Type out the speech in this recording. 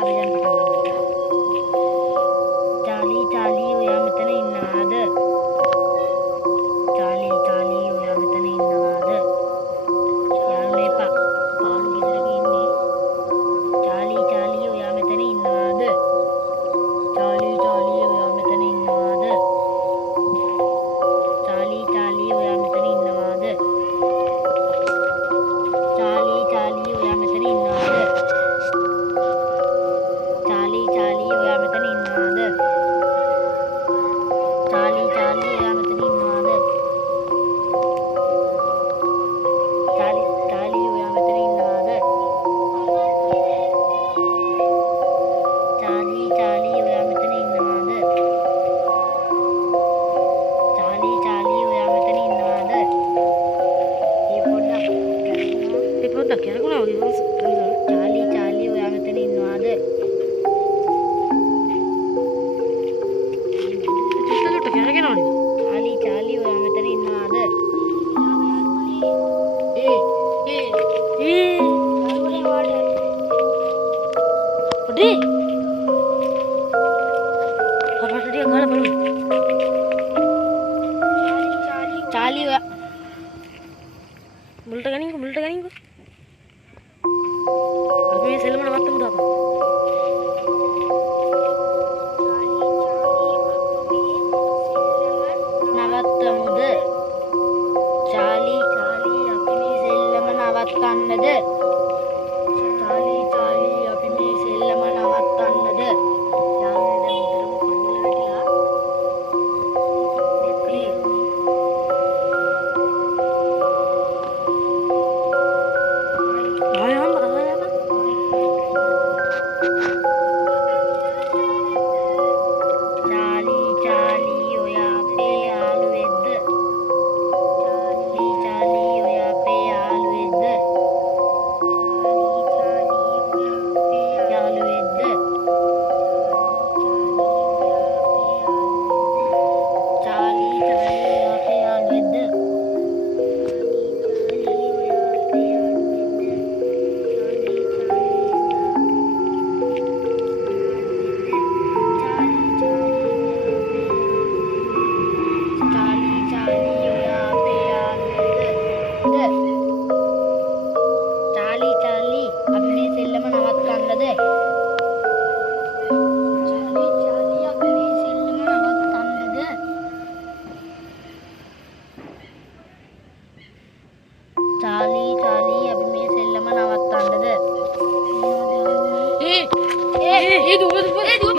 අපි දැන් පටන් ගමු. චාලී චාලී ඔයා මෙතන ඉන්නවාද? චාලී චාලී ඔයා මෙතන ඉන්නවාද? යාළුවනේ පාළු ගෙදරක ඉන්නේ. චාලී චාලී ඔයා මෙතන ඉන්නවාද? චාලී චාලී ඔයා මෙතන ඉන්නවාද? චාලී චාලී ඔයා මෙතන ඉන්නවාද? චාලී චාලී ඔයා මෙතන ඉන්නවාද? චාලී චාලී ඔයා මෙතන ඉන්නවාද? චාලී චාලී ඔයා මෙතන ඉන්නවාද? චාලී චාලී ඔයා මෙතන ඉන්නවාද? චාලී චාලී ඔයා මෙතන ඉන්නවාද? චාලී චාලී ඔයා මෙතන ඉන්නවාද? ඒ පොඩ්ඩක් කරගුණා වගේ චාලී චාලී ඔයා මෙතන ඉන්නවාද? චාලී චාලී ඔයා මෙතන ඉන්නවාද? පොඩි හරවටටිය ගාලා බලමු. චාලී ඔයා මුලට ගනින්කෝ. අපි මේ සෙල්ලම නවත්තමු තාපා. නවත්තමුද? චාලී චාලී අපි මේ සෙල්ලම නවත්තන්නද? චාලී චාලී අපි මේ සෙල්ලම නවත්තන්නද? යාළුවනේ දැන් උඩරම කන්නල වැටිලා. චාලී චාලී ඔයා අපේ යාළුවෙක්ද? චාලී චාලී ඔයා අපේ යාළුවෙක්ද? යාළුවෙක්ද? චාලී චාලී ඔයා අපේ යාළුවෙක්ද? චාලී චාලී ඔයා අපේ යාළුවෙක්ද? චාලී චාලී අපි මේ සෙල්ලම නවත්තන්නද? චාලී චාලී අපි මේ සෙල්ලම නවත්තන්නද? චාලී චාලී අපි මේ සෙල්ලම නවත්තන්නද? දුව